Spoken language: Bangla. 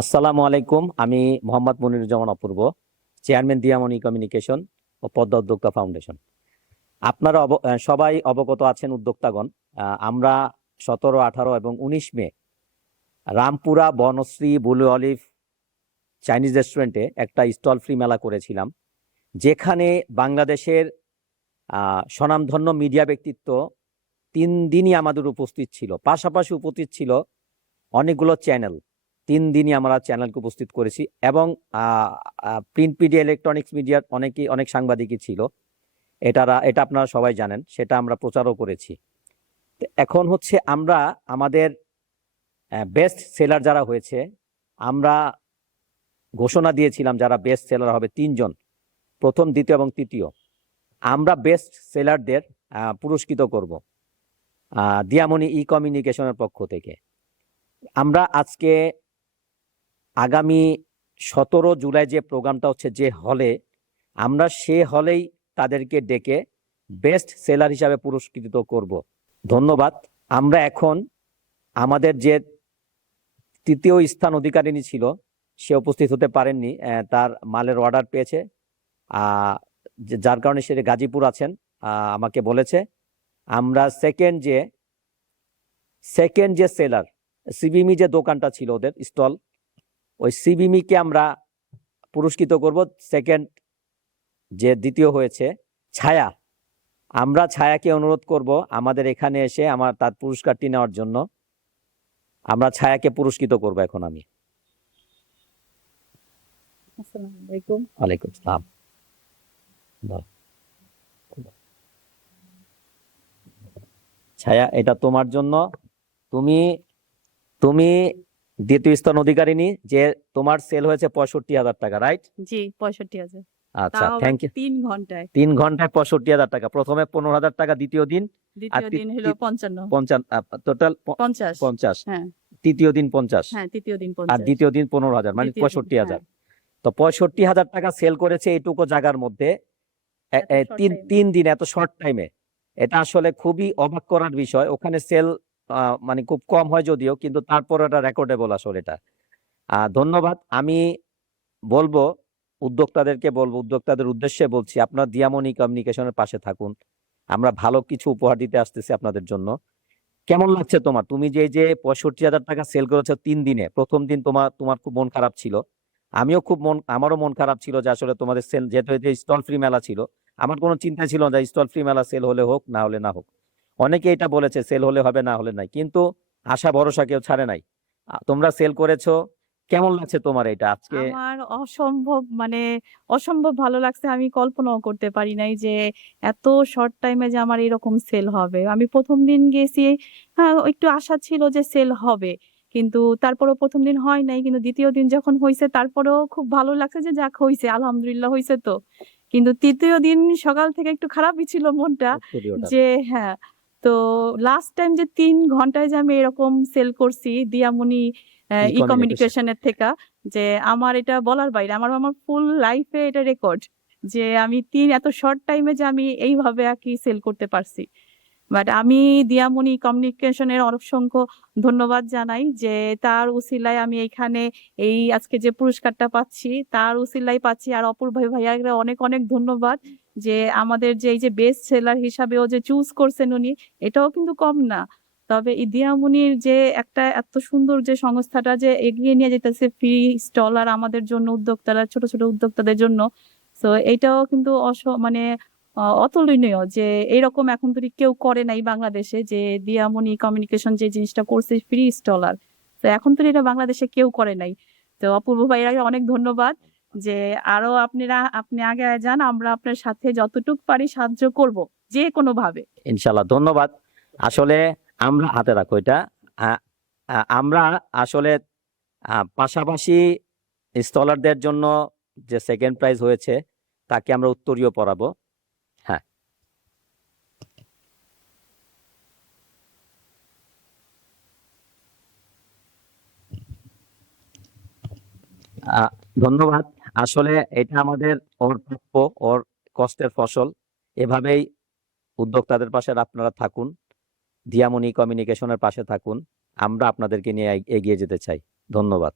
আসসালামু আলাইকুম। আমি মোহাম্মদ মনিরুজ্জামান অপূর্ব, চেয়ারম্যান দিয়ামনি কমিউনিকেশন ও পদ্মা উদ্যোক্তা ফাউন্ডেশন। আপনারা সবাই অবগত আছেন উদ্যোক্তাগণ। আমরা 17, 18 এবং 19 May Rampura Banasree blue olive Chinese রেস্টুরেন্টে একটা স্টল ফ্রি মেলা করেছিলাম, যেখানে বাংলাদেশের স্বনামধন্য মিডিয়া ব্যক্তিত্ব 3 দিনই আমাদের উপস্থিত ছিল। পাশাপাশি উপস্থিত ছিল অনেকগুলো চ্যানেল। 3 দিনই আমরা চ্যানেলকে উপস্থিত করেছি এবং প্রিন্ট মিডিয়া, ইলেকট্রনিক্স মিডিয়ার অনেক সাংবাদিকই ছিল। এটা আপনারা সবাই জানেন, সেটা আমরা প্রচারও করেছি। এখন হচ্ছে আমরা আমাদের বেস্ট সেলার যারা হয়েছে, আমরা ঘোষণা দিয়েছিলাম যারা বেস্ট সেলার হবে 3 জন, প্রথম, দ্বিতীয় এবং তৃতীয়। আমরা বেস্ট সেলারদের পুরস্কৃত করব দিয়ামনি ই কমিউনিকেশনের পক্ষ থেকে। আমরা আজকে আগামী 17 জুলাই যে প্রোগ্রামটা হচ্ছে, যে হলে, আমরা সে হলেই তাদেরকে ডেকে বেস্ট সেলার হিসাবে পুরস্কৃত করব। ধন্যবাদ। আমরা এখন আমাদের যে তৃতীয় স্থান অধিকারিণী ছিল, সে উপস্থিত হতে পারেননি, তার মালের অর্ডার পেয়েছে, যার কারণে সে গাজীপুর আছেন, আমাকে বলেছে। আমরা সেকেন্ড যে সেলার, সিবিমি যে দোকানটা ছিল ওদের স্টল, ওই সিবিমিকে আমরা পুরস্কৃত করব। সেকেন্ড যে দ্বিতীয় হয়েছে ছায়া, আমরা ছায়াকে অনুরোধ করব আমাদের এখানে এসে তার পুরস্কারটি নেওয়ার জন্য। আমরা ছায়াকে পুরস্কৃত করব এখন। আমি আসসালামু আলাইকুম। ওয়ালাইকুম আসসালাম। ছায়া, এটা তোমার জন্য। তুমি তুমি দ্বিতীয় স্থান অধিকারিণী, যে তোমার সেল হয়েছে 65,000 টাকা, রাইট? জি, 65,000। আচ্ছা, তাও থ্যাংক ইউ। 3 ঘন্টায়। 3 ঘন্টায় 65,000 টাকা। প্রথমে 15,000 টাকা দ্বিতীয় দিন, আর দ্বিতীয় দিন হলো 55। টোটাল 50। 50। হ্যাঁ, তৃতীয় দিন 50, হ্যাঁ, তৃতীয় দিন আর 50। দ্বিতীয় দিন 15,000, মানে দ্বিতীয় দিন, 65,000। হ্যাঁ। তো 65,000 টাকা সেল করেছে এইটুকু জায়গার মধ্যে, এত short time এ। 3 দিন, এত শর্ট টাইমে। এটা আসলে খুবই অবাক করার বিষয়। ওখানে সেল মানে খুব কম হয় যদিও, কিন্তু তারপর এটা রেকর্ডেবল আসলে। এটা ধন্যবাদ। আমি বলবো উদ্যোক্তাদের উদ্দেশ্যে বলছি, আপনারা দিয়ামনি কমিউনিকেশনের পাশে থাকুন। আমরা ভালো কিছু উপহার দিতে আসতেছি আপনাদের জন্য। কেমন লাগছে তোমার? তুমি যে 65,000 টাকা সেল করেছো 3 দিনে, প্রথম দিন তোমার খুব মন খারাপ ছিল। আমারও মন খারাপ ছিল যে আসলে তোমাদের সেল, যেহেতু স্টল ফ্রি মেলা ছিল, আমার কোনো চিন্তা ছিল না স্টল ফ্রি মেলা সেল হলে হোক, না হলে না হোক। অনেকে এটা বলেছে সেল হলে হবে, না হলে নাই, কিন্তু আশা ভরসা কেউ ছাড়ে নাই। তোমরা সেল করেছো। কেমন লাগছে তোমার এটা আজকে? আমার অসম্ভব ভালো লাগছে। আমি কল্পনাও করতে পারি নাই যে এত শর্ট টাইমে যে আমার এরকম সেল হবে। আমি প্রথম দিন গেছি, হ্যাঁ, একটু আশা ছিল যে সেল হবে, কিন্তু তারপরও প্রথম দিন হয় নাই। কিন্তু দ্বিতীয় দিন যখন হয়েছে, তারপরেও খুব ভালো লাগছে যে যাক, হয়েছে, আলহামদুলিল্লাহ হয়েছে। তো কিন্তু তৃতীয় দিন সকাল থেকে একটু খারাপই ছিল মনটা, যে হ্যাঁ। তো লাস্ট টাইম যে 3 ঘন্টায় যে আমি এরকম সেল করছি দিয়ামনি ই কমিউনিকেশনের থেকে, যে আমার এটা বলার বাইরে। আমার আমার ফুল লাইফে এটা রেকর্ড, যে আমি এত শর্ট টাইমে যে আমি এইভাবে আর কি সেল করতে পারছি। বাট আমি দিয়ামনি কমিউনিকেশনের অসংখ্য ধন্যবাদ জানাই, যে তার উসিলায় আমি এখানে এই আজকে যে পুরস্কারটা পাচ্ছি, তার উসিলাই পাচ্ছি। আর অপূর্ব ভাইয়াকে অনেক অনেক ধন্যবাদ, যে আমাদের যে এই যে বেস্ট সেলার হিসাবেও যে চুজ করছেন উনি, এটাও কিন্তু কম না। তবে এই দিয়ামনির যে একটা এত সুন্দর যে সংস্থাটা যে এগিয়ে নিয়ে যেতেছে ফ্রি স্টল, আর আমাদের জন্য উদ্যোক্তারা, ছোট ছোট উদ্যোক্তাদের জন্য, তো এইটাও কিন্তু অতুলনীয়। যে এরকম এখন তো কেউ করে নাই বাংলাদেশে, যে দিয়ামনি কমিউনিকেশন যে জিনিসটা করছে ফ্রি স্টলার, তো এখন তো এটা বাংলাদেশে কেউ করে নাই। তো অপূর্ব ভাইয়াকে অনেক ধন্যবাদ, যে আরো আপনি আগে যান, আমরা আপনার সাথে যতটুকু পারি সাহায্য করব, যে কোনো ভাবে। ইনশাল্লাহ, ধন্যবাদ। আসলে আমরা হাতে রাখো এটা। আমরা আসলে পাশাপাশি স্টলারদের জন্য যে সেকেন্ড প্রাইজ হয়েছে, তাকে আমরা উত্তরীয় পড়াবো। হ্যাঁ, ধন্যবাদ। আসলে এটা আমাদের ওর প্রাপ্য, ওর কষ্টের ফসল। এভাবেই উদ্যোক্তাদের পাশে আপনারা থাকুন, দিয়ামনি কমিউনিকেশনের পাশে থাকুন। আমরা আপনাদেরকে নিয়ে এগিয়ে যেতে চাই। ধন্যবাদ।